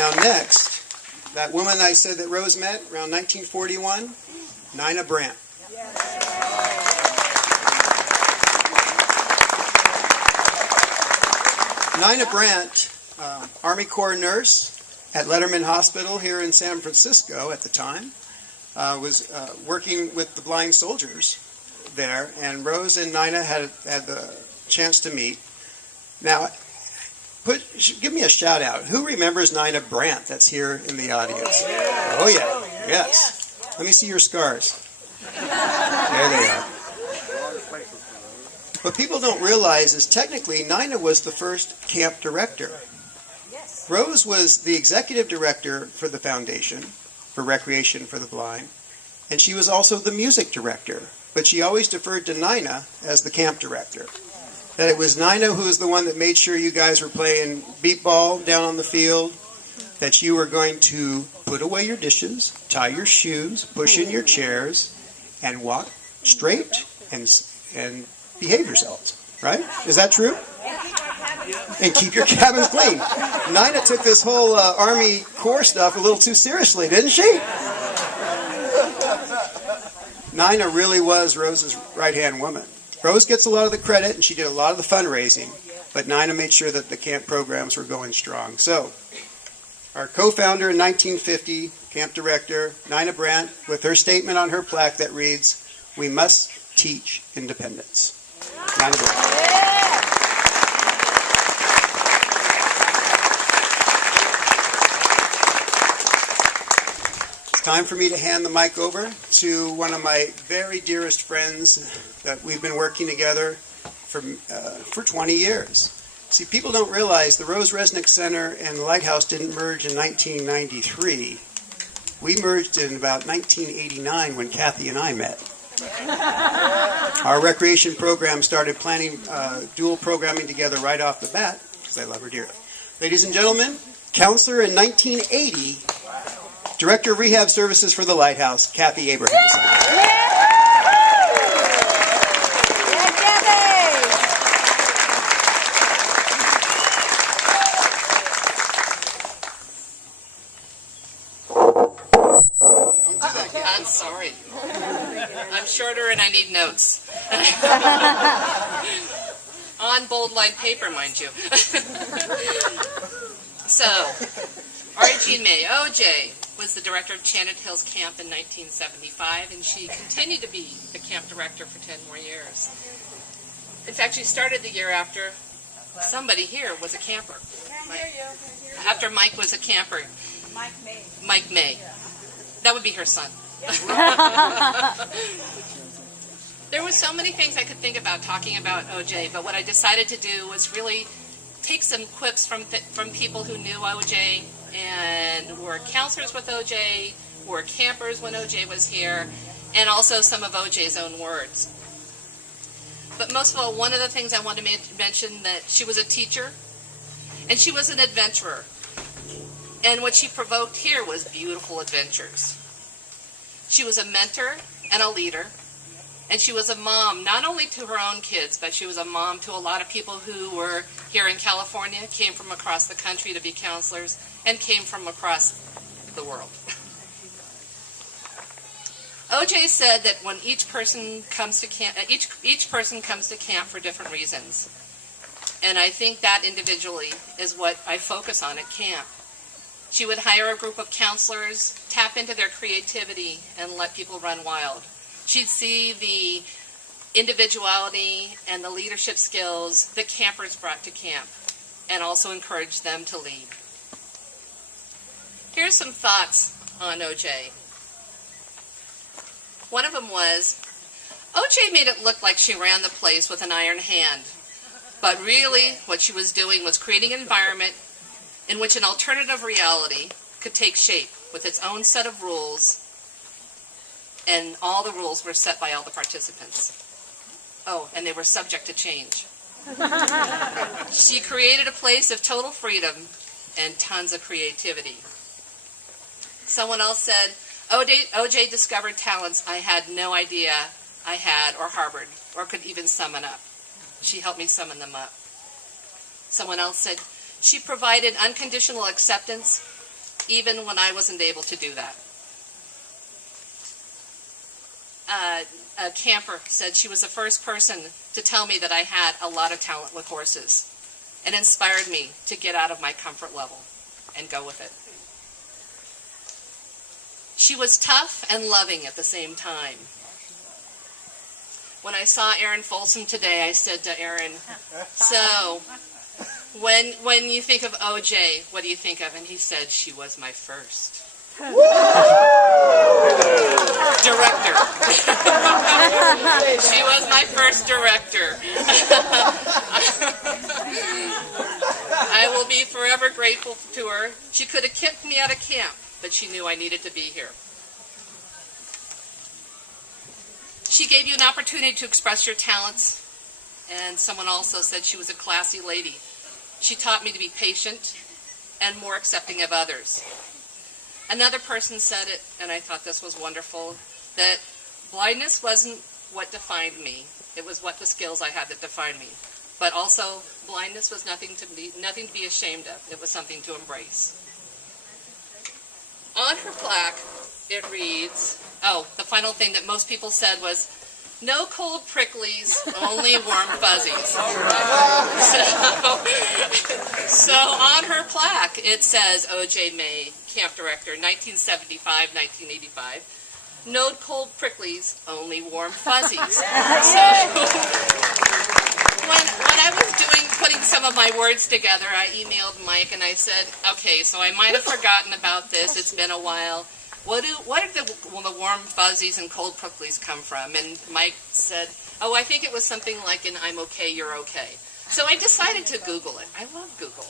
Now next, that woman I said that Rose met around 1941, Nina Brandt. Nina Brandt, Army Corps nurse at Letterman Hospital here in San Francisco at the time, was working with the blind soldiers there, and Rose and Nina had the chance to meet. Now, give me a shout out. Who remembers Nina Brandt that's here in the audience? Oh yeah, yes. Let me see your scars. There they are. What people don't realize is technically Nina was the first camp director. Rose was the executive director for the Foundation for Recreation for the Blind, and she was also the music director, but she always deferred to Nina as the camp director. That it was Nina who was the one that made sure you guys were playing beat ball down on the field, that you were going to put away your dishes, tie your shoes, push in your chairs, and walk straight and behave yourselves, right? Is that true? And keep your cabins clean. Nina took this whole Army Corps stuff a little too seriously, didn't she? Nina really was Rose's right-hand woman. Rose gets a lot of the credit, and she did a lot of the fundraising, but Nina made sure that the camp programs were going strong. So, our co-founder in 1950, camp director, Nina Brandt, with her statement on her plaque that reads, "We must teach independence." Nina Brandt. It's time for me to hand the mic over to one of my very dearest friends that we've been working together for 20 years. See, people don't realize the Rose Resnick Center and the LightHouse didn't merge in 1993. We merged in about 1989 when Kathy and I met. Our recreation program started planning dual programming together right off the bat, because I love her dearly. Ladies and gentlemen, counselor in 1980, Director of Rehab Services for the LightHouse, Kathy Abrahamson. I'm sorry. I'm shorter and I need notes. On bold line paper, mind you. So, R.G. May, OJ, was the director of Enchanted Hills Camp in 1975, and she continued to be the camp director for 10 more years. In fact, she started the year after somebody here was a camper. After Mike was a camper. Mike May. That would be her son. There were so many things I could think about talking about OJ, but what I decided to do was really take some quips from people who knew OJ and were counselors with OJ, were campers when OJ was here, and also some of OJ's own words. But most of all, one of the things I wanted to mention that she was a teacher, and she was an adventurer. And what she provoked here was beautiful adventures. She was a mentor and a leader, and she was a mom, not only to her own kids, but she was a mom to a lot of people who were here in California, came from across the country to be counselors, and came from across the world. OJ said that when each person comes to camp, each person comes to camp for different reasons. And I think that individually is what I focus on at camp. She would hire a group of counselors, tap into their creativity, and let people run wild. She'd see the individuality and the leadership skills that campers brought to camp, and also encourage them to lead. Here's some thoughts on OJ. One of them was, OJ made it look like she ran the place with an iron hand, but really what she was doing was creating an environment in which an alternative reality could take shape with its own set of rules, and all the rules were set by all the participants. Oh, and they were subject to change. She created a place of total freedom and tons of creativity. Someone else said, OJ discovered talents I had no idea I had or harbored or could even summon up. She helped me summon them up. Someone else said, she provided unconditional acceptance even when I wasn't able to do that. A camper said she was the first person to tell me that I had a lot of talent with horses, and inspired me to get out of my comfort level and go with it. She was tough and loving at the same time. When I saw Aaron Folsom today, I said to Aaron, so when you think of OJ, what do you think of? And he said, she was my first director. She was my first director. I will be forever grateful to her. She could have kicked me out of camp, but she knew I needed to be here. She gave you an opportunity to express your talents, and someone also said she was a classy lady. She taught me to be patient and more accepting of others. Another person said it, and I thought this was wonderful, that blindness wasn't what defined me. It was what the skills I had that defined me. But also, blindness was nothing to be ashamed of. It was something to embrace. On her plaque, it reads, the final thing that most people said was, no cold pricklies, only warm fuzzies. So on her plaque, it says O.J. May, Camp Director, 1975-1985. No cold pricklies, only warm fuzzies. So when I was putting some of my words together, I emailed Mike and I said, okay, so I might have forgotten about this. It's been a while. Where do the warm fuzzies and cold pricklies come from? And Mike said, oh, I think it was something like an I'm okay, you're okay. So I decided to Google it. I love Google.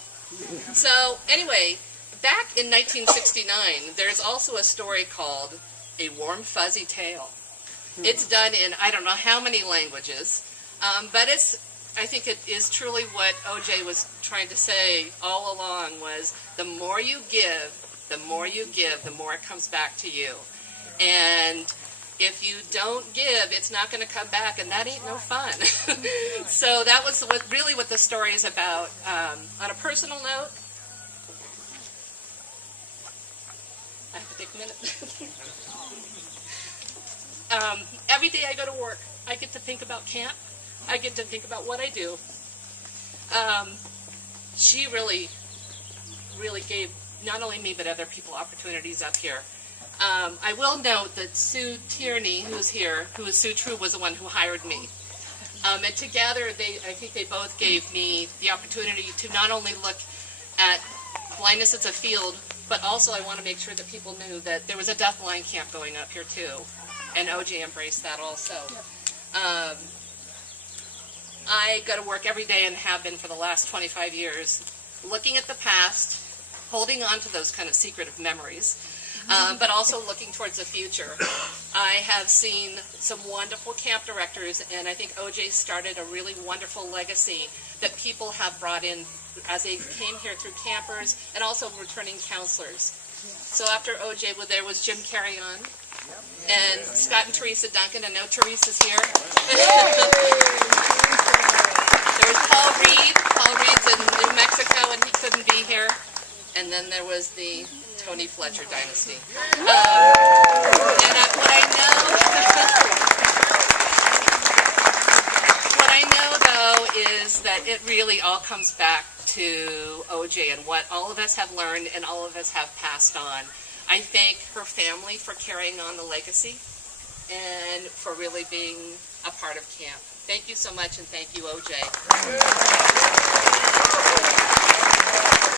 So anyway, back in 1969, there's also a story called A Warm Fuzzy Tale. It's done in I don't know how many languages, but I think it is truly what OJ was trying to say all along was the more you give, the more it comes back to you. And if you don't give, it's not going to come back, and that ain't no fun. So that was really what the story is about. On a personal note, I have to take a minute. Every day I go to work, I get to think about camp. I get to think about what I do. She really gave not only me but other people opportunities up here. I will note that Sue Tierney, who's here, who is Sue True, was the one who hired me. And together, I think they both gave me the opportunity to not only look at blindness as a field, but also I want to make sure that people knew that there was a deafblind camp going up here too. And OJ embraced that also. I go to work every day and have been for the last 25 years, looking at the past, holding on to those kind of secretive memories, but also looking towards the future. I have seen some wonderful camp directors, and I think OJ started a really wonderful legacy that people have brought in as they came here through campers and also returning counselors. So after OJ, there was Jim Carrion, and Scott and Teresa Duncan. I know Teresa's here. There was Paul Reed. Paul Reed's in New Mexico, and he couldn't be here. And then there was the Tony Fletcher dynasty. And what I know, though, is that it really all comes back to OJ and what all of us have learned and all of us have passed on. I thank her family for carrying on the legacy and for really being a part of camp. Thank you so much, and thank you, OJ.